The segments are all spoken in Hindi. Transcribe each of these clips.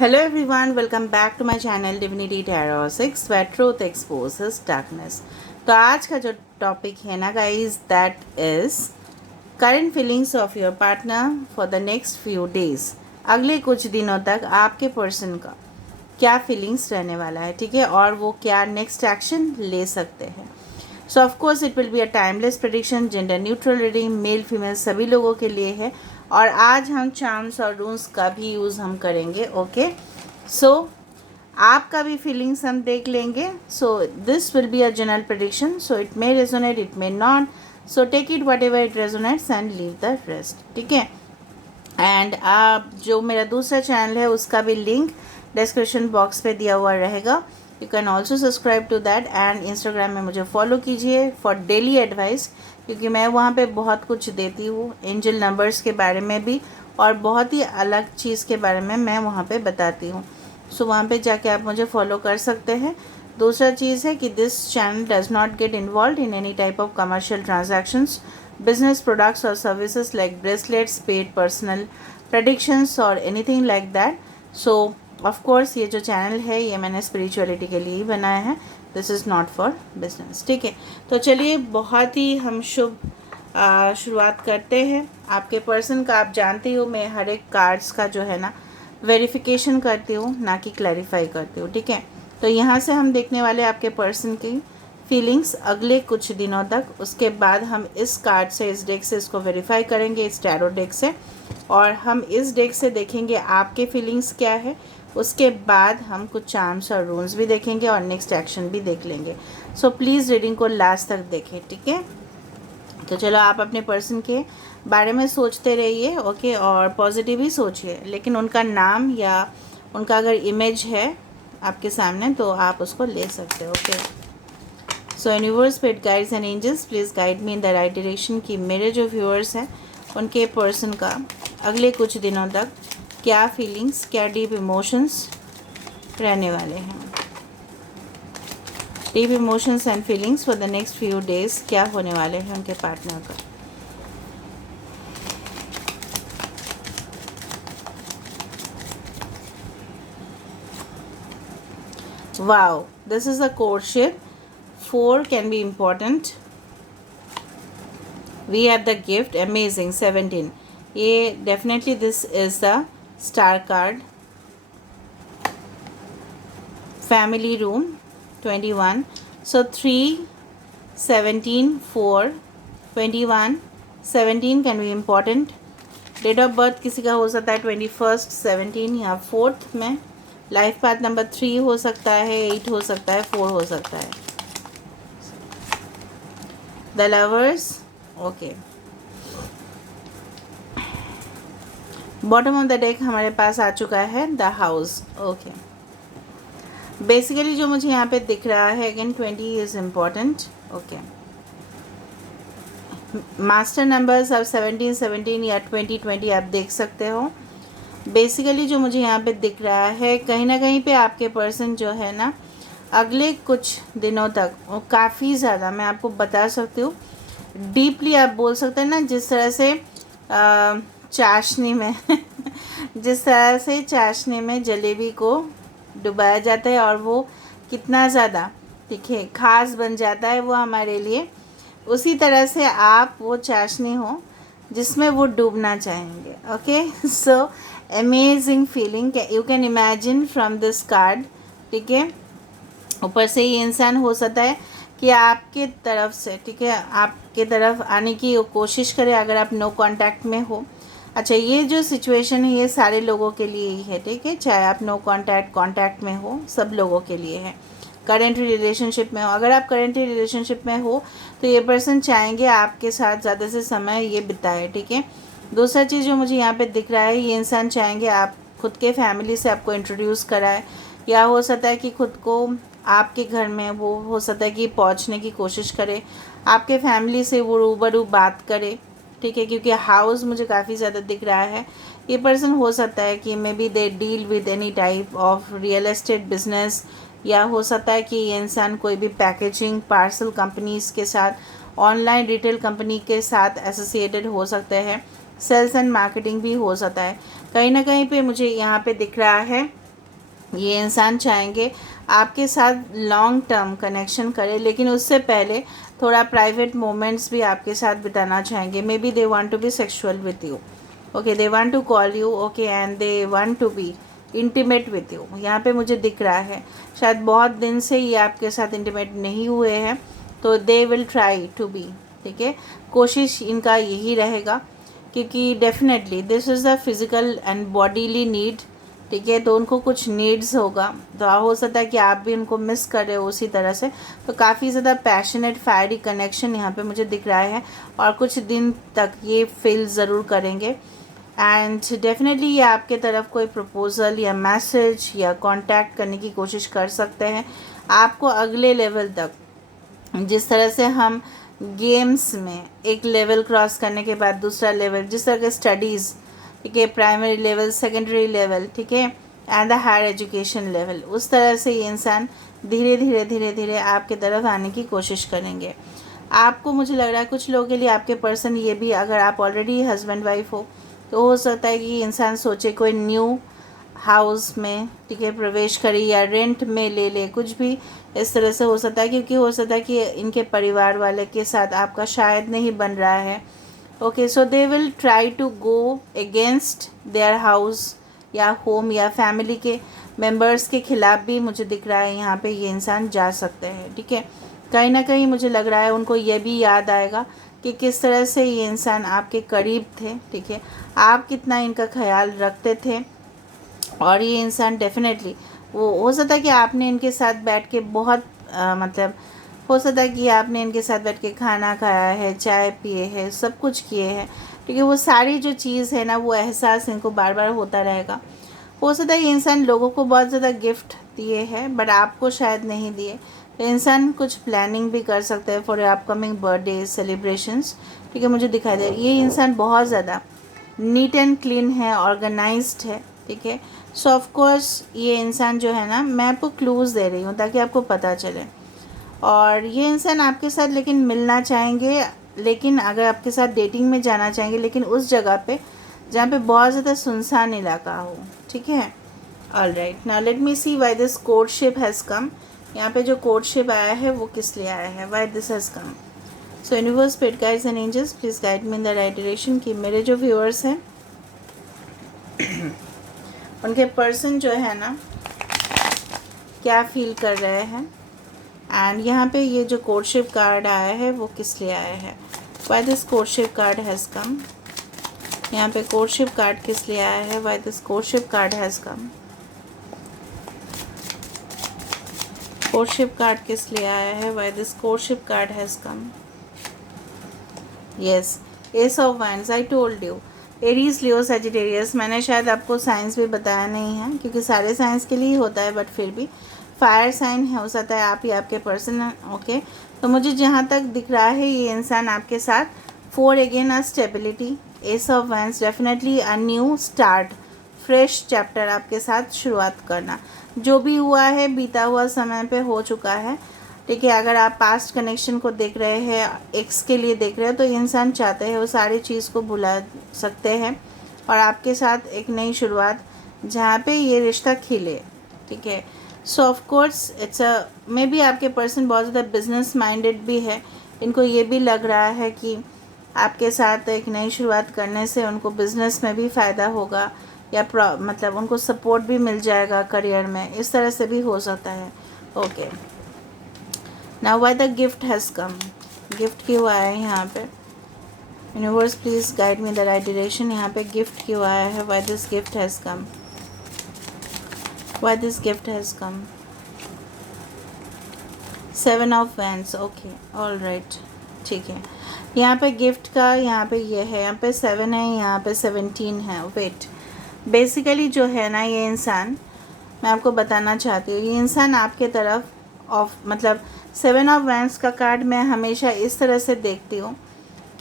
Hello everyone, welcome back to my channel Divinity Tarot 6 where truth exposes darkness। तो आज का जो टॉपिक है ना guys, that is current feelings of your partner for the next few days. अगले कुछ दिनों तक आपके पर्सन का क्या फीलिंग्स रहने वाला है, ठीक है, और वो क्या नेक्स्ट एक्शन ले सकते हैं। सो of course it will be a timeless prediction, gender neutral reading, male female सभी लोगों के लिए है। और आज हम चार्म्स और रून्स का भी यूज़ हम करेंगे। ओके, सो आपका भी फीलिंग्स हम देख लेंगे। So this will be a general prediction, so it may resonate, it may not, so take it whatever it resonates and leave the rest, ठीक है। एंड आप जो मेरा दूसरा चैनल है उसका भी लिंक डिस्क्रिप्शन बॉक्स पे दिया हुआ रहेगा। You can also subscribe to that and Instagram में मुझे फॉलो कीजिए फॉर डेली एडवाइस, क्योंकि मैं वहाँ पे बहुत कुछ देती हूँ, एंजल नंबर्स के बारे में भी और बहुत ही अलग चीज़ के बारे में मैं वहाँ पे बताती हूँ। सो वहाँ पे जाके आप मुझे फॉलो कर सकते हैं। दूसरा चीज़ है कि this channel does not get involve in any type of commercial transactions, business products or services like bracelets, paid personal predictions or anything like that. So of course ये जो चैनल है ये मैंने स्पिरिचुअलिटी के लिए ही बनाया है, this is not for business, ठीक है। तो चलिए बहुत ही हम शुभ शुरुआत करते हैं। आपके पर्सन का आप जानती हो, मैं हर एक कार्ड्स का जो है ना वेरिफिकेशन करती हूँ, ना कि क्लैरिफाई करती हूँ, ठीक है। तो यहाँ से हम देखने वाले आपके पर्सन की फीलिंग्स अगले कुछ दिनों तक। उसके बाद हम इस कार्ड से, इस डेक से इसको वेरीफाई करेंगे, इस टैरो डेक से, और हम इस डेक से देखेंगे आपके फीलिंग्स क्या है। उसके बाद हम कुछ चार्म्स और रून्स भी देखेंगे और नेक्स्ट एक्शन भी देख लेंगे। सो प्लीज़ रीडिंग को लास्ट तक देखें, ठीक है। तो चलो आप अपने पर्सन के बारे में सोचते रहिए, ओके, और पॉजिटिव ही सोचिए, लेकिन उनका नाम या उनका अगर इमेज है आपके सामने तो आप उसको ले सकते हो, okay. So universe, spirit guides and angels, please guide me in the right direction कि मेरे जो व्यूअर्स हैं उनके पर्सन का अगले कुछ दिनों तक क्या फीलिंग्स, क्या डीप इमोशंस रहने वाले हैं। Deep emotions and feelings for the next few days क्या होने वाले हैं उनके पार्टनर का। Wow, this is a courtship. 4 can be important. We have the gift, amazing, 17. ये definitely this is the star card. Family room, 21. So 3, 17, 4, 21, 17 can be important. Date of birth किसी का हो सकता है 21, 17 या 4th में। लाइफ पाथ नंबर 3 हो सकता है, 8 हो सकता है, 4 हो सकता है। The lovers, okay. Bottom of the deck हमारे पास आ चुका है द हाउस, ओके। बेसिकली जो मुझे यहाँ पे दिख रहा है, again 20 is important, okay. Master numbers आप 17 17 या 20 20 आप देख सकते हो। बेसिकली जो मुझे यहाँ पे दिख रहा है, कहीं ना कहीं पे आपके पर्सन जो है ना अगले कुछ दिनों तक वो काफ़ी ज़्यादा, मैं आपको बता सकती हूँ, डीपली आप बोल सकते हैं ना, जिस तरह से चाशनी में जिस तरह से चाशनी में जलेबी को डुबाया जाता है और वो कितना ज़्यादा, ठीक है, खास बन जाता है वो हमारे लिए, उसी तरह से आप वो चाशनी हो जिसमें वो डूबना चाहेंगे, okay. So amazing feeling, you can imagine from this card, ठीक है। ऊपर से ये इंसान हो सकता है कि आपके तरफ से, ठीक है, आपके तरफ आने की कोशिश करे अगर आप नो कांटेक्ट में हो। अच्छा, ये जो सिचुएशन है ये सारे लोगों के लिए ही है, ठीक है, चाहे आप नो कांटेक्ट में हो, सब लोगों के लिए है। करेंटली रिलेशनशिप में हो, अगर आप करेंटली रिलेशनशिप में हो तो ये पर्सन चाहेंगे आपके साथ ज़्यादा से समय ये बिताए, ठीक है। दूसरा चीज़ जो मुझे यहाँ पे दिख रहा है, ये इंसान चाहेंगे आप खुद के फैमिली से आपको इंट्रोड्यूस कराए, या हो सकता है कि खुद को आपके घर में वो हो सकता है कि पहुँचने की कोशिश करे, आपके फैमिली से वो रूबरू बात करे, ठीक है, क्योंकि हाउस मुझे काफ़ी ज़्यादा दिख रहा है। ये पर्सन हो सकता है कि may be they deal with any type of real estate business, या हो सकता है कि ये इंसान कोई भी पैकेजिंग पार्सल कंपनीज़ के साथ, ऑनलाइन रिटेल कंपनी के साथ एसोसिएटेड हो सकते हैं, सेल्स एंड मार्केटिंग भी हो सकता है। कहीं ना कहीं पे मुझे यहाँ पे दिख रहा है ये इंसान चाहेंगे आपके साथ लॉन्ग टर्म कनेक्शन करे, लेकिन उससे पहले थोड़ा प्राइवेट मोमेंट्स भी आपके साथ बिताना चाहेंगे. Maybe they want to be sexual with you. Okay, they want to call you. Okay, and they want to be intimate with you. यहाँ पे मुझे दिख रहा है शायद बहुत दिन से ये आपके साथ इंटीमेट नहीं हुए हैं, तो they will try to be. ठीक है, कोशिश इनका यही रहेगा, क्योंकि definitely this is the physical and bodily need. ठीक है, तो उनको कुछ नीड्स होगा, तो हो सकता है कि आप भी उनको मिस कर रहे हो उसी तरह से. तो काफ़ी ज़्यादा पैशनेट फायरी कनेक्शन यहाँ पे मुझे दिख रहा है, और कुछ दिन तक ये फील ज़रूर करेंगे. एंड डेफिनेटली ये आपके तरफ कोई प्रपोज़ल या मैसेज या कांटेक्ट करने की कोशिश कर सकते हैं आपको अगले लेवल तक. जिस तरह से हम गेम्स में एक लेवल क्रॉस करने के बाद दूसरा लेवल, जिस तरह के स्टडीज़, ठीक है, प्राइमरी लेवल, सेकेंडरी लेवल, ठीक है, and the higher education level, उस तरह से ये इंसान धीरे धीरे धीरे धीरे आपके तरफ आने की कोशिश करेंगे. आपको मुझे लग रहा है कुछ लोगों के लिए आपके पर्सन ये भी, अगर आप ऑलरेडी हस्बैंड वाइफ हो तो हो सकता है कि इंसान सोचे कोई न्यू हाउस में, ठीक है, प्रवेश करे या रेंट में ले ले, कुछ भी इस तरह से हो सकता है. क्योंकि हो सकता है कि इनके परिवार वाले के साथ आपका शायद नहीं बन रहा है. Okay, so they will try to go against their house या होम या फैमिली के मेंबर्स के ख़िलाफ़ भी मुझे दिख रहा है यहाँ पे ये इंसान जा सकते हैं. ठीक है, कहीं ना कहीं मुझे लग रहा है उनको ये भी याद आएगा कि किस तरह से ये इंसान आपके करीब थे. ठीक है, आप कितना इनका ख्याल रखते थे. और ये इंसान डेफिनेटली, वो हो सकता है कि आपने इनके साथ बैठ के बहुत मतलब हो सकता है कि आपने इनके साथ बैठ के खाना खाया है, चाय पिए है, सब कुछ किए हैं. ठीक है, वो सारी जो चीज़ है ना, वो एहसास इनको बार बार होता रहेगा. हो सकता है ये इंसान लोगों को बहुत ज़्यादा गिफ्ट दिए हैं बट आपको शायद नहीं दिए. तो इंसान कुछ प्लानिंग भी कर सकता है फॉर अपकमिंग बर्थडे सेलिब्रेशंस. ठीक है, मुझे दिखाई दे ये इंसान बहुत ज़्यादा नीट एंड क्लीन है, ऑर्गेनाइज्ड है. ठीक है, सो ऑफ कोर्स ये इंसान जो है ना, मैं आपको क्लूज़ दे रही हूँ ताकि आपको पता चले. और ये इंसान आपके साथ लेकिन मिलना चाहेंगे, लेकिन अगर आपके साथ डेटिंग में जाना चाहेंगे, लेकिन उस जगह पे जहाँ पे बहुत ज़्यादा सुनसान इलाका हो. ठीक है, all right. Now let me see why this courtship has come. यहाँ पे जो कोर्टशिप आया है वो किस लिए आया है, why this has come. So universe, spirit guides and angels, please guide me in the right direction. कि मेरे जो व्यूअर्स हैं उनके पर्सन जो है ना क्या फील कर रहे हैं. एंड यहाँ पे ये जो कोर्टशिप कार्ड आया है वो किस लिए आया है, why this courtship card has come. यहाँ पे कोर्टशिप कार्ड किस लिए आया है, why this courtship card has come. Courtship card किस लिए आया है, why this courtship card has come. Yes, S of wands. I told you, Aries, Leo, Sagittarius. मैंने शायद आपको साइंस भी बताया नहीं है क्योंकि सारे साइंस के लिए ही होता है, बट फिर भी फायर साइन हो सकता है आप ही आपके पर्सन. ओके, तो मुझे जहाँ तक दिख रहा है ये इंसान आपके साथ for again a stability, S of wands, definitely a new start, fresh chapter आपके साथ शुरुआत करना. जो भी हुआ है बीता हुआ समय पे हो चुका है. ठीक है, अगर आप पास्ट कनेक्शन को देख रहे हैं, एक्स के लिए देख रहे हो, तो इंसान चाहते हैं वो सारी चीज़ को भुला सकते हैं और आपके साथ एक नई शुरुआत जहाँ पे ये रिश्ता खिले. ठीक है, सो of course it's a may be आपके पर्सन बहुत ज़्यादा बिजनेस माइंडेड भी है. इनको ये भी लग रहा है कि आपके साथ एक नई शुरुआत करने से उनको बिज़नेस में भी फ़ायदा होगा या मतलब उनको सपोर्ट भी मिल जाएगा करियर में, इस तरह से भी हो सकता है. Okay, now why the gift has come. Gift क्यों आया है यहाँ पे, universe please guide me the right direction. यहाँ पे गिफ्ट क्यों आया है, why this gift has come, why this gift has come. 7 of wands. Okay, all right, ठीक है. यहाँ पे गिफ्ट का यहाँ पे ये है, यहाँ पे 7 है, यहाँ पे 17 है. वेट, बेसिकली जो है ना ये इंसान, मैं आपको बताना चाहती हूँ, ये इंसान आपके तरफ ऑफ मतलब 7 ऑफ वैंड्स का कार्ड मैं हमेशा इस तरह से देखती हूँ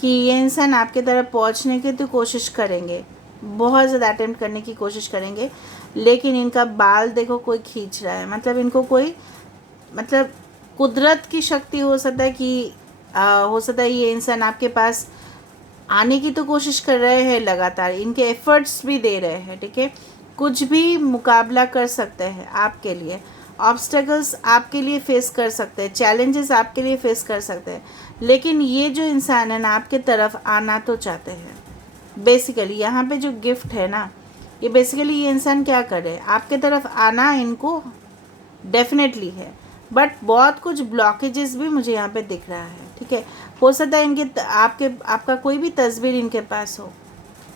कि ये इंसान आपके तरफ पहुँचने की तो कोशिश करेंगे, बहुत ज़्यादा अटेम्प्ट करने की कोशिश करेंगे, लेकिन इनका बाल देखो कोई खींच रहा है. मतलब इनको कोई मतलब कुदरत की शक्ति हो सकता है कि हो सकता है ये इंसान आपके पास आने की तो कोशिश कर रहे हैं लगातार, इनके एफर्ट्स भी दे रहे हैं. ठीक है, कुछ भी मुकाबला कर सकते हैं आपके लिए, ऑब्स्टेकल्स आपके लिए फेस कर सकते हैं, चैलेंजेस आपके लिए फेस कर सकते हैं, लेकिन ये जो इंसान है ना आपके तरफ आना तो चाहते हैं। बेसिकली यहाँ पे जो गिफ्ट है ना, ये बेसिकली ये इंसान क्या करे, आपके तरफ आना इनको डेफिनेटली है, बट बहुत कुछ ब्लॉकेजेस भी मुझे यहाँ पे दिख रहा है। ठीक है, हो सकता है इनके आपका कोई भी तस्वीर इनके पास हो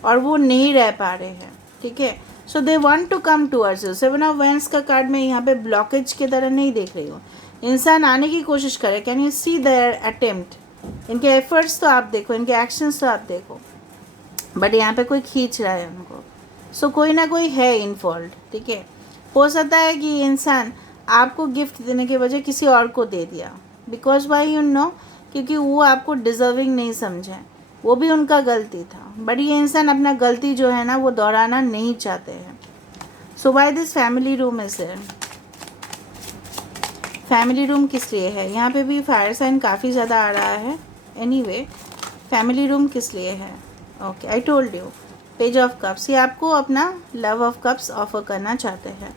और वो नहीं रह पा रहे हैं। ठीक है, so they want to come towards you. Seven of wands का कार्ड मैं यहाँ पे ब्लॉकेज की तरह नहीं देख रही हूँ। इंसान आने की कोशिश करे, can you see their attempt, इनके एफर्ट्स तो आप देखो, इनके एक्शंस तो आप देखो, बट यहाँ पे कोई खींच रहा है उनको। सो कोई ना कोई है इनफॉल्ट। ठीक है, हो सकता है कि ये इंसान आपको गिफ्ट देने के बजाय किसी और को दे दिया, बिकॉज वाई यू नो, क्योंकि वो आपको डिजर्विंग नहीं समझे, वो भी उनका गलती था, बट ये इंसान अपना गलती जो है ना वो दोहराना नहीं चाहते हैं। So why this family room is there, family room किस लिए है, यहाँ पे भी फायर साइन काफ़ी ज़्यादा आ रहा है। एनीवे, फैमिली रूम किस लिए है, okay I told you, page of cups, ये आपको अपना लव ऑफ कप्स ऑफर करना चाहते हैं।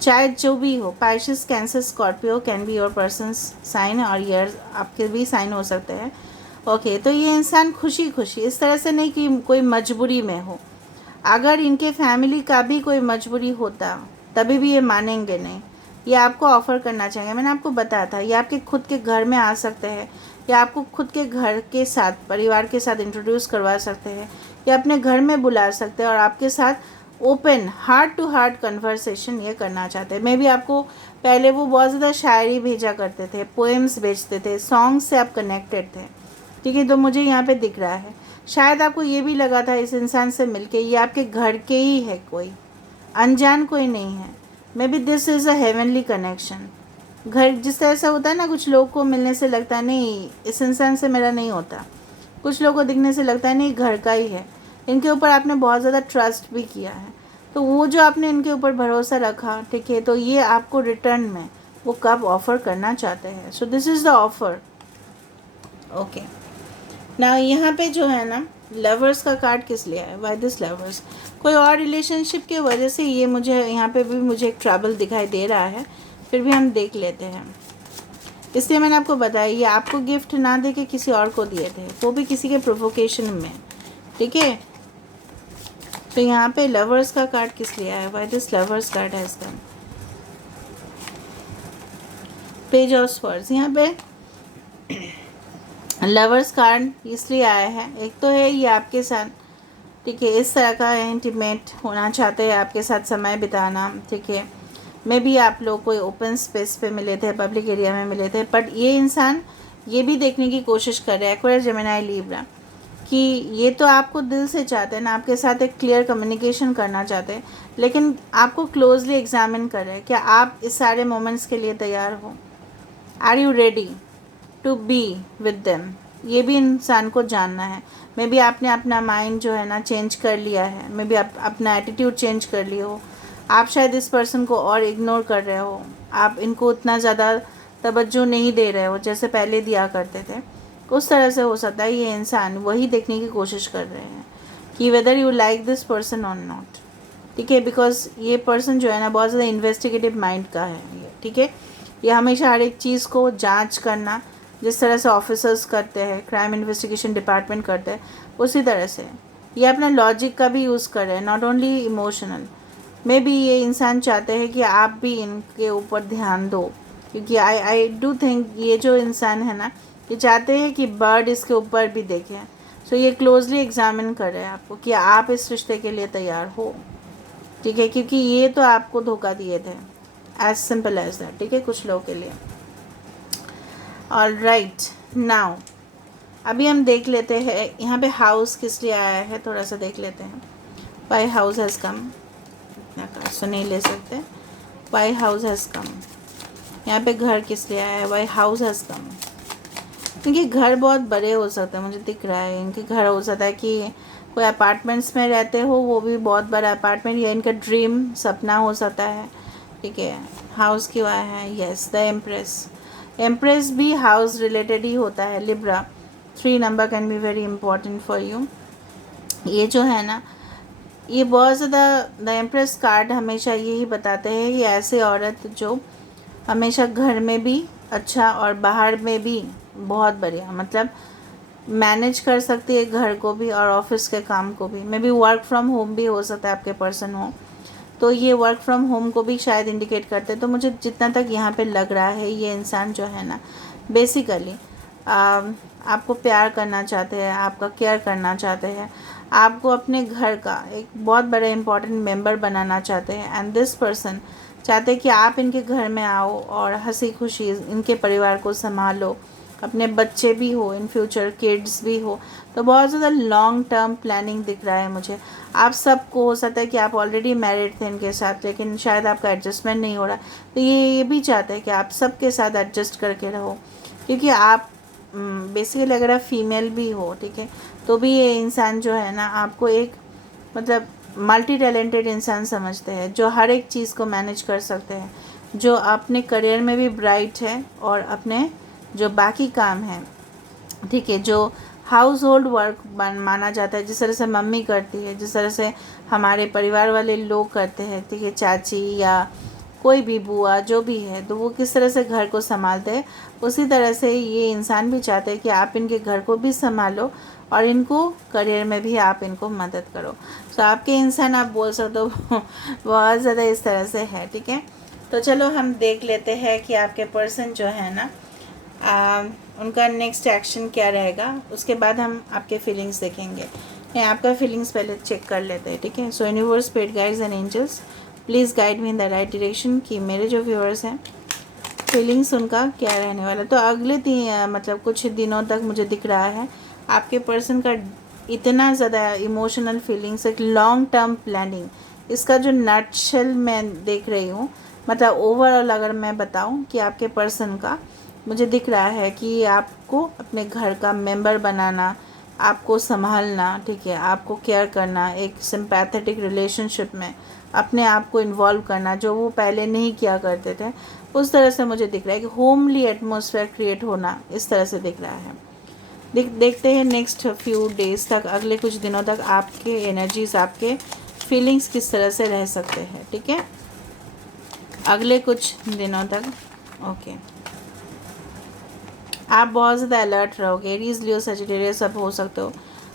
चाहे जो भी हो, Pisces, Cancer, Scorpio can be your person's sign, और ईयर आपके भी साइन हो सकते हैं। ओके, तो ये इंसान खुशी खुशी, इस तरह से नहीं कि कोई मजबूरी में हो, अगर इनके फैमिली का भी कोई मजबूरी होता तभी भी ये मानेंगे नहीं, ये आपको ऑफ़र करना चाहेंगे। मैंने आपको बताया था, ये आपके खुद के घर में आ सकते हैं, या आपको खुद के घर के साथ, परिवार के साथ इंट्रोड्यूस करवा सकते हैं, या अपने घर में बुला सकते हैं और आपके साथ open heart to heart conversation ये करना चाहते हैं। मे भी आपको पहले वो बहुत ज़्यादा शायरी भेजा करते थे, पोएम्स भेजते थे, सॉन्ग से आप कनेक्टेड थे। ठीक है, तो मुझे यहाँ पे दिख रहा है, शायद आपको ये भी लगा था इस इंसान से मिलके ये आपके घर के ही है, कोई अनजान कोई नहीं है। May be this is a heavenly connection. घर जिस तरह से होता है ना, कुछ लोग को मिलने से लगता है नहीं इस इंसान से मेरा नहीं होता, कुछ लोगों को दिखने से लगता है नहीं घर का ही है, इनके ऊपर आपने बहुत ज़्यादा ट्रस्ट भी किया है, तो वो जो आपने इनके ऊपर भरोसा रखा, ठीक है, तो ये आपको रिटर्न में वो कब ऑफ़र करना चाहते हैं। सो this is the offer. Okay, ना यहाँ पे जो है ना लवर्स का कार्ड किस लिए है, वाई दिस लवर्स, कोई और रिलेशनशिप की वजह से ये मुझे यहाँ पे भी मुझे एक ट्रबल दिखाई दे रहा है, फिर भी हम देख लेते हैं। इसलिए मैंने आपको बताया ये आपको गिफ्ट ना दे के किसी और को दिए थे, वो भी किसी के प्रोवोकेशन में। ठीक है, तो यहाँ पे लवर्स का कार्ड किस लिए आया, why this lovers card has come, page of swords. यहाँ पे लवर्स कार्ड इसलिए आया है, एक तो है ये आपके साथ, ठीक है, इस तरह का इंटीमेट होना चाहते हैं, आपके साथ समय बिताना। ठीक है, मे भी आप लोग कोई ओपन स्पेस पे मिले थे, पब्लिक एरिया में मिले थे, बट ये इंसान ये भी देखने की कोशिश कर रहा है, एक्वायरियस, जेमिनी, लिब्रा, कि ये तो आपको दिल से चाहते हैं ना, आपके साथ एक क्लियर कम्युनिकेशन करना चाहते हैं, लेकिन आपको क्लोजली एग्जामिन कर रहे हैं, क्या आप इस सारे मोमेंट्स के लिए तैयार हो, are you ready to be with them, ये भी इंसान को जानना है। मे बी आपने अपना माइंड जो है ना चेंज कर लिया है, मे बी आप अपना एटीट्यूड चेंज कर लिए हो, आप शायद इस पर्सन को और इग्नोर कर रहे हो, आप इनको उतना ज़्यादा तवज्जो नहीं दे रहे हो जैसे पहले दिया करते थे, उस तरह से हो सकता है ये इंसान वही देखने की कोशिश कर रहे हैं कि whether you like this person और नॉट। ठीक है, बिकॉज ये पर्सन जो है ना बहुत ज़्यादा इन्वेस्टिगेटिव माइंड का है ये। ठीक है, ये हमेशा हर एक चीज़ को जांच करना, जिस तरह से ऑफिसर्स करते हैं, क्राइम इन्वेस्टिगेशन डिपार्टमेंट करते हैं, उसी तरह से ये अपना लॉजिक का भी यूज़ कर रहे हैं, not only emotional. May be ये इंसान चाहते हैं कि आप भी इनके ऊपर ध्यान दो, क्योंकि आई डू थिंक ये जो इंसान है ना ये चाहते हैं कि बर्ड इसके ऊपर भी देखें। सो ये क्लोजली एग्जामिन कर रहे हैं आपको कि आप इस रिश्ते के लिए तैयार हो। ठीक है, क्योंकि ये तो आपको धोखा दिए थे, एज सिंपल एज दैट। ठीक है, कुछ लोगों के लिए। ऑल राइट, नाउ अभी हम देख लेते हैं यहाँ पे हाउस किस लिए आया है, थोड़ा सा देख लेते हैं। वाई हाउस हैज़ कम, सो नहीं ले सकते, वाई हाउस हैज़ कम। यहाँ पे घर किस लिए आया है, वाई हाउस हैज़ कम। इनके घर बहुत बड़े हो सकते हैं, मुझे दिख रहा है इनके घर हो सकता है कि कोई अपार्टमेंट्स में रहते हो, वो भी बहुत बड़ा अपार्टमेंट, या इनका ड्रीम सपना हो सकता है। ठीक है, हाउस क्यों आया है, यस द एम्प्रेस। एम्प्रेस भी हाउस रिलेटेड ही होता है। Libra, 3 number can be very important for you. ये जो है ना ये बहुत ज़्यादा द एम्प्रेस कार्ड हमेशा यही बताते हैं कि ऐसे औरत जो हमेशा घर में भी अच्छा और बाहर में भी बहुत बढ़िया, मतलब मैनेज कर सकती है घर को भी और ऑफिस के काम को भी। May be work from home भी हो सकता है आपके पर्सन हो, तो ये वर्क फ्रॉम होम को भी शायद इंडिकेट करते हैं। तो मुझे जितना तक यहाँ पे लग रहा है, ये इंसान जो है ना बेसिकली आपको प्यार करना चाहते हैं, आपका केयर करना चाहते हैं, आपको अपने घर का एक बहुत बड़ा इम्पॉर्टेंट मेंबर बनाना चाहते हैं। एंड दिस पर्सन चाहते हैं कि आप इनके घर में आओ और हंसी खुशी इनके परिवार को संभालो, अपने बच्चे भी हो, इन फ्यूचर किड्स भी हो। तो बहुत ज़्यादा लॉन्ग टर्म प्लानिंग दिख रहा है मुझे। आप सबको हो सकता है कि आप ऑलरेडी मैरिड थे इनके साथ, लेकिन शायद आपका एडजस्टमेंट नहीं हो रहा, तो ये भी चाहते हैं कि आप सबके साथ एडजस्ट करके रहो। क्योंकि आप बेसिकली अगर आप फीमेल भी हो, ठीक है, तो भी ये इंसान जो है ना आपको एक मतलब मल्टी टैलेंटेड इंसान समझते हैं, जो हर एक चीज़ को मैनेज कर सकते हैं, जो अपने करियर में भी ब्राइट है और अपने जो बाकी काम है, ठीक है, जो हाउस होल्ड वर्क माना जाता है, जिस तरह से मम्मी करती है, जिस तरह से हमारे परिवार वाले लोग करते हैं, ठीक है, चाची या कोई भी बुआ जो भी है, तो वो किस तरह से घर को संभालते हैं, उसी तरह से ये इंसान भी चाहते हैं कि आप इनके घर को भी संभालो और इनको करियर में भी आप इनको मदद करो। तो आपके इंसान आप बोल सकते हो बहुत ज़्यादा इस तरह से है, ठीक है। तो चलो हम देख लेते हैं कि आपके पर्सन जो है ना उनका नेक्स्ट एक्शन क्या रहेगा। उसके बाद हम आपके फीलिंग्स देखेंगे। नहीं, आपका फीलिंग्स पहले चेक कर लेते हैं, ठीक है। So universe, spirit guides and angels, please guide me in the right direction कि मेरे जो व्यूअर्स हैं फीलिंग्स उनका क्या रहने वाला। तो अगले मतलब कुछ दिनों तक मुझे दिख रहा है आपके पर्सन का इतना ज़्यादा इमोशनल फीलिंग्स, एक लॉन्ग टर्म प्लानिंग, इसका जो नटशेल मैं देख रही हूँ, मतलब ओवरऑल अगर मैं बताऊँ कि आपके पर्सन का मुझे दिख रहा है कि आपको अपने घर का मेंबर बनाना, आपको संभालना, ठीक है, आपको केयर करना, एक सिंपैथेटिक रिलेशनशिप में अपने आप को इन्वॉल्व करना, जो वो पहले नहीं किया करते थे, उस तरह से मुझे दिख रहा है कि होमली एटमॉस्फेयर क्रिएट होना, इस तरह से दिख रहा है। देखते हैं नेक्स्ट फ्यू डेज़ तक, अगले कुछ दिनों तक आपके एनर्जीज, आपके फीलिंग्स किस तरह से रह सकते हैं, ठीक है, अगले कुछ दिनों तक। ओके, आप बहुत ज़्यादा अलर्ट रहोगे। एरीज, लियो, सजिटेरियस सब हो सकते हो।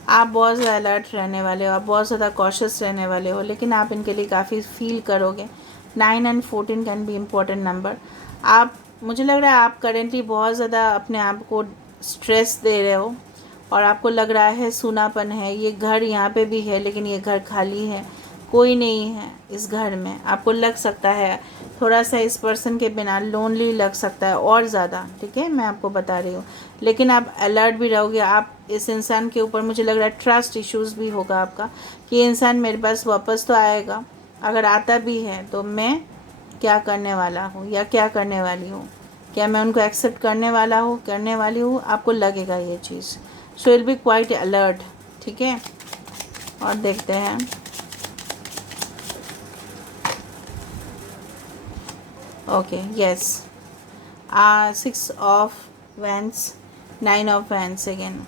आप बहुत ज़्यादा अलर्ट रहने वाले हो, आप बहुत ज़्यादा कॉशियस रहने वाले हो, लेकिन आप इनके लिए काफ़ी फील करोगे। 9 and 14 can be important number. आप, मुझे लग रहा है आप करेंटली बहुत ज़्यादा अपने आप को स्ट्रेस दे रहे हो और आपको लग रहा है सूनापन है। ये घर यहाँ पे भी है, लेकिन ये घर खाली है, कोई नहीं है इस घर में। आपको लग सकता है थोड़ा सा इस पर्सन के बिना लोनली लग सकता है और ज़्यादा, ठीक है, मैं आपको बता रही हूँ। लेकिन आप अलर्ट भी रहोगे। आप इस इंसान के ऊपर, मुझे लग रहा है ट्रस्ट इश्यूज़ भी होगा आपका, कि ये इंसान मेरे पास वापस तो आएगा, अगर आता भी है तो मैं क्या करने वाला हूँ या क्या करने वाली हूँ, क्या मैं उनको एक्सेप्ट करने वाला हूँ, करने वाली हूँ, आपको लगेगा ये चीज़। So will be quite alert, ठीक है। और देखते हैं okay, yes, 6 of wands, 9 of wands again.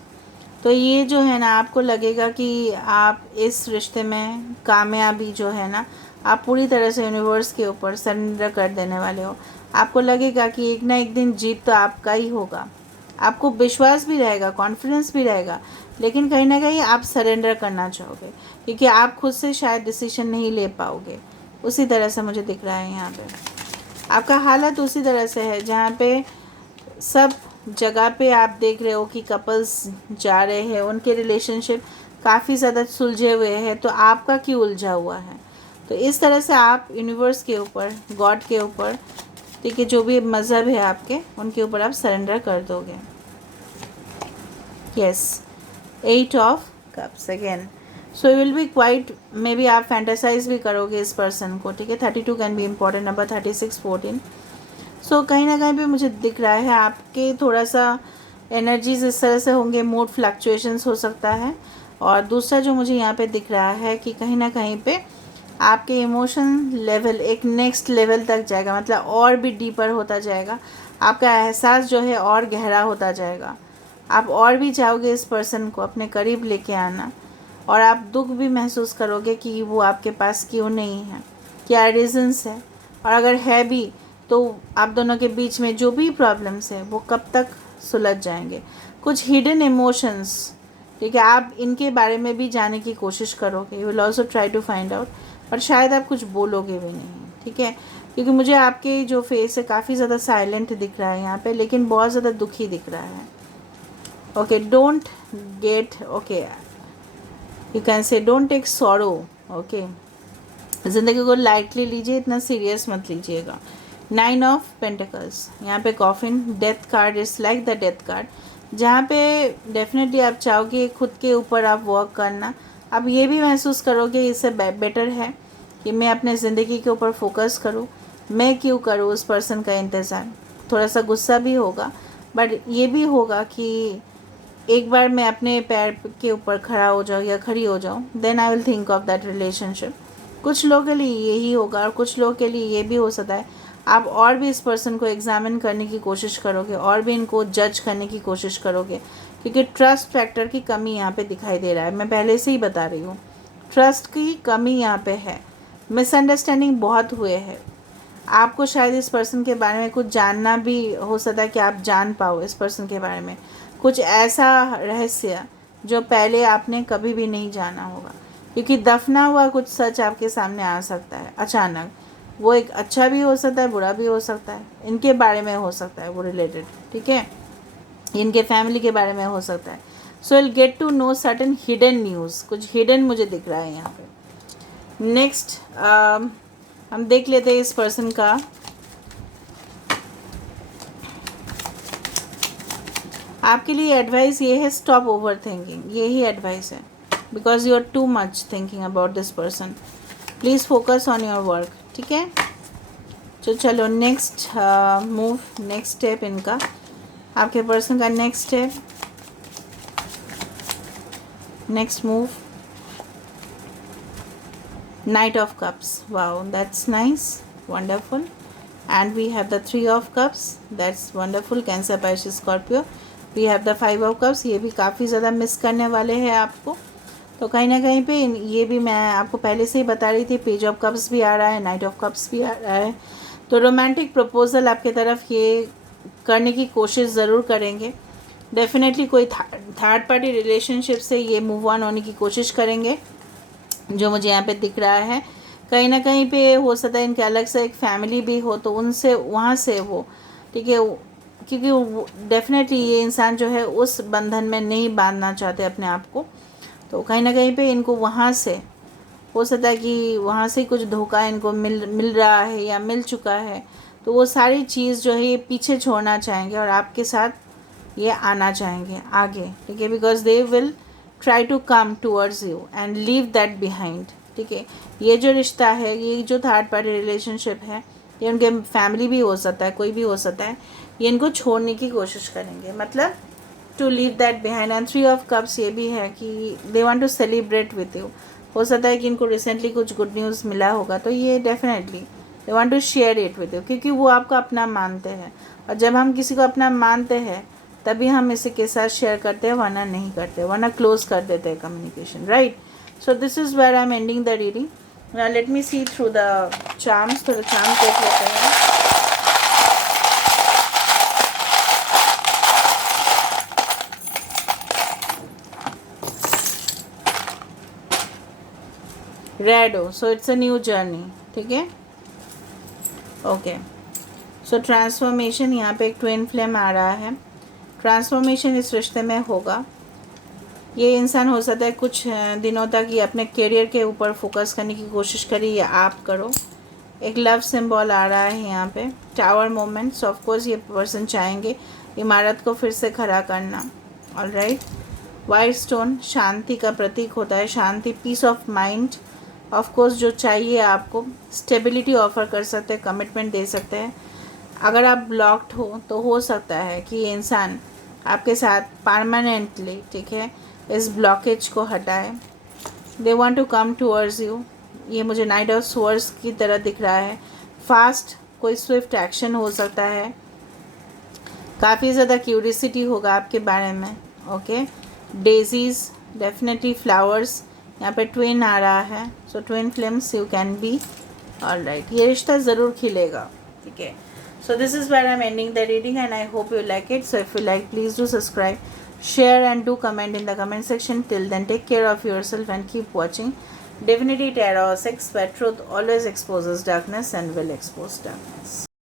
तो ये जो है ना, आपको लगेगा कि आप इस रिश्ते में कामयाबी जो है ना, आप पूरी तरह से यूनिवर्स के ऊपर सरेंडर कर देने वाले हो। आपको लगेगा कि एक ना एक दिन जीत तो आपका ही होगा। आपको विश्वास भी रहेगा, कॉन्फिडेंस भी रहेगा, लेकिन कहीं ना कहीं आप सरेंडर करना चाहोगे, क्योंकि आप खुद से शायद डिसीजन नहीं ले पाओगे। उसी तरह से मुझे दिख रहा है यहाँ पे आपका हालत उसी तरह से है, जहाँ पे सब जगह पे आप देख रहे हो कि कपल्स जा रहे हैं, उनके रिलेशनशिप काफ़ी ज़्यादा सुलझे हुए हैं, तो आपका क्यों उलझा हुआ है। तो इस तरह से आप यूनिवर्स के ऊपर, गॉड के ऊपर, ठीक है, जो भी मज़हब है आपके, उनके ऊपर आप सरेंडर कर दोगे। Yes, 8 of cups again. So will be quite, may be आप फैंटेसाइज भी करोगे इस पर्सन को, ठीक है। 32 कैन बी इम्पॉर्टेंट नंबर, 36, 14। सो कहीं ना कहीं पे मुझे दिख रहा है आपके थोड़ा सा एनर्जीज इस तरह से होंगे, मूड फ्लक्चुएशंस हो सकता है। और दूसरा जो मुझे यहाँ पे दिख रहा है कि कहीं ना कहीं पे आपके इमोशन लेवल एक नेक्स्ट लेवल तक जाएगा, मतलब और भी डीपर होता जाएगा। आपका एहसास जो है और गहरा होता जाएगा। आप और भी चाहोगे इस पर्सन को अपने करीब लेके आना, और आप दुख भी महसूस करोगे कि वो आपके पास क्यों नहीं है, क्या रीज़न्स है, और अगर है भी तो आप दोनों के बीच में जो भी प्रॉब्लम्स है वो कब तक सुलझ जाएंगे। कुछ हिडन इमोशंस, ठीक है, आप इनके बारे में भी जानने की कोशिश करोगे, you will also try to find out, पर शायद आप कुछ बोलोगे भी नहीं, ठीक है, क्योंकि मुझे आपके जो फेस है काफ़ी ज़्यादा साइलेंट दिख रहा है यहाँ पे, लेकिन बहुत ज़्यादा दुखी दिख रहा है। Okay, don't get, okay, you can say don't take sorrow. Okay, ज़िंदगी को लाइटली लीजिए, इतना सीरियस मत लीजिएगा। 9 ऑफ पेंटिकल्स, यहाँ पे coffin, death card is like the death card, जहाँ पे डेफिनेटली आप चाहोगे खुद के ऊपर आप वर्क करना। आप ये भी महसूस करोगे इससे बेटर है कि मैं अपने ज़िंदगी के ऊपर फोकस करूँ, मैं क्यों करूँ उस पर्सन का इंतज़ार। थोड़ा सा गुस्सा भी होगा, बट ये भी होगा कि एक बार मैं अपने पैर के ऊपर खड़ा हो जाऊँ या खड़ी हो जाऊँ, then I will think of that relationship. कुछ लोगों के लिए यही होगा और कुछ लोगों के लिए ये भी हो सकता है आप और भी इस पर्सन को एग्जामिन करने की कोशिश करोगे और भी इनको जज करने की कोशिश करोगे, क्योंकि ट्रस्ट फैक्टर की कमी यहाँ पे दिखाई दे रहा है। मैं पहले से ही बता रही हूँ, ट्रस्ट की कमी यहाँ पे है, मिसअंडरस्टैंडिंग बहुत हुए हैं। आपको शायद इस पर्सन के बारे में कुछ जानना भी हो सकता है कि आप जान पाओ इस पर्सन के बारे में कुछ ऐसा रहस्य जो पहले आपने कभी भी नहीं जाना होगा, क्योंकि दफना हुआ कुछ सच आपके सामने आ सकता है अचानक। वो एक अच्छा भी हो सकता है, बुरा भी हो सकता है, इनके बारे में हो सकता है वो रिलेटेड, ठीक है, इनके फैमिली के बारे में हो सकता है। So will get to know certain hidden news, कुछ हिडन मुझे दिख रहा है यहाँ पे। नेक्स्ट हम देख लेते हैं इस पर्सन का आपके लिए एडवाइस ये है, स्टॉप ओवर थिंकिंग, यही एडवाइस है, because you are too much thinking about this person, please focus on your work, ठीक है। तो चलो नेक्स्ट मूव, नेक्स्ट स्टेप इनका, आपके पर्सन का next step, next move, knight of cups, wow that's nice, wonderful, and we have the 3 of cups, that's wonderful, Cancer, Pisces, Scorpio, we have the 5 of cups, ये भी काफ़ी ज़्यादा मिस करने वाले हैं आपको। तो कहीं ना कहीं पे ये भी मैं आपको पहले से ही बता रही थी, पेज ऑफ कप्स भी आ रहा है, नाइट ऑफ कप्स भी आ रहा है, तो रोमांटिक प्रपोजल आपके तरफ ये करने की कोशिश ज़रूर करेंगे। डेफिनेटली कोई थर्ड पार्टी रिलेशनशिप से ये मूव ऑन होने की कोशिश करेंगे, जो मुझे यहाँ पे दिख रहा है। कहीं ना कहीं पे हो सकता है इनके अलग से एक फैमिली भी हो, तो उनसे वहाँ से वो, ठीक है, क्योंकि डेफिनेटली ये इंसान जो है उस बंधन में नहीं बांधना चाहते अपने आप को, तो कहीं ना कहीं पे इनको वहाँ से हो सकता है कि वहाँ से कुछ धोखा इनको मिल रहा है या मिल चुका है, तो वो सारी चीज़ जो है ये पीछे छोड़ना चाहेंगे और आपके साथ ये आना चाहेंगे आगे, ठीक है, because they will try to come towards you and leave that behind, ठीक है। ये जो रिश्ता है, ये जो थर्ड पार्टी रिलेशनशिप है, ये उनके फैमिली भी हो सकता है, कोई भी हो सकता है, ये इनको छोड़ने की कोशिश करेंगे, मतलब to leave that behind. And 3 of cups ये भी है कि they want to celebrate with you, हो सकता है कि इनको रिसेंटली कुछ गुड न्यूज़ मिला होगा, तो ये definitely they want to share it with you, क्योंकि वो आपको अपना मानते हैं, और जब हम किसी को अपना मानते हैं तभी हम इसी के साथ शेयर करते हैं, वरना नहीं करते, वरना क्लोज कर देते हैं communication, right. So this is where I am ending the reading. Now let me see through the charms, थोड़ा चार्म्स देख लेते हैं। Redo, so it's a new journey, ठीक है, ओके। सो ट्रांसफॉर्मेशन, यहाँ पे एक ट्विन फ्लेम आ रहा है, ट्रांसफॉर्मेशन इस रिश्ते में होगा। ये इंसान हो सकता है कुछ दिनों तक ये अपने करियर के ऊपर फोकस करने की कोशिश करी या आप करो। एक लव सिंबल आ रहा है यहाँ पे, टावर मोमेंट्स, ऑफ कोर्स ये पर्सन चाहेंगे इमारत को फिर से खड़ा करना, ऑलराइट। वाइट स्टोन शांति का प्रतीक होता है, शांति, peace of mind, of course जो चाहिए आपको, स्टेबिलिटी ऑफर कर सकते हैं, कमिटमेंट दे सकते हैं। अगर आप ब्लॉक्ड हो तो हो सकता है कि ये इंसान आपके साथ परमानेंटली, ठीक है, इस ब्लॉकेज को हटाए। They want to come towards you, ये मुझे नाइट ऑफ स्वॉर्ड्स की तरह दिख रहा है। फास्ट कोई स्विफ्ट एक्शन हो सकता है, काफ़ी ज़्यादा क्यूरियसिटी होगा आपके बारे में, ओके। डेजीज, डेफिनेटली फ्लावर्स, यहाँ पे ट्विन आ रहा है, so twin flames you can be. Alright, ये रिश्ता ज़रूर खिलेगा, ठीक है। So this is where I am ending the reading and I hope you like it. So if you like, please do subscribe, share and do comment in the comment section. Till then, take care of yourself and keep watching Divinity Tarot 6, where truth always exposes darkness and will expose darkness.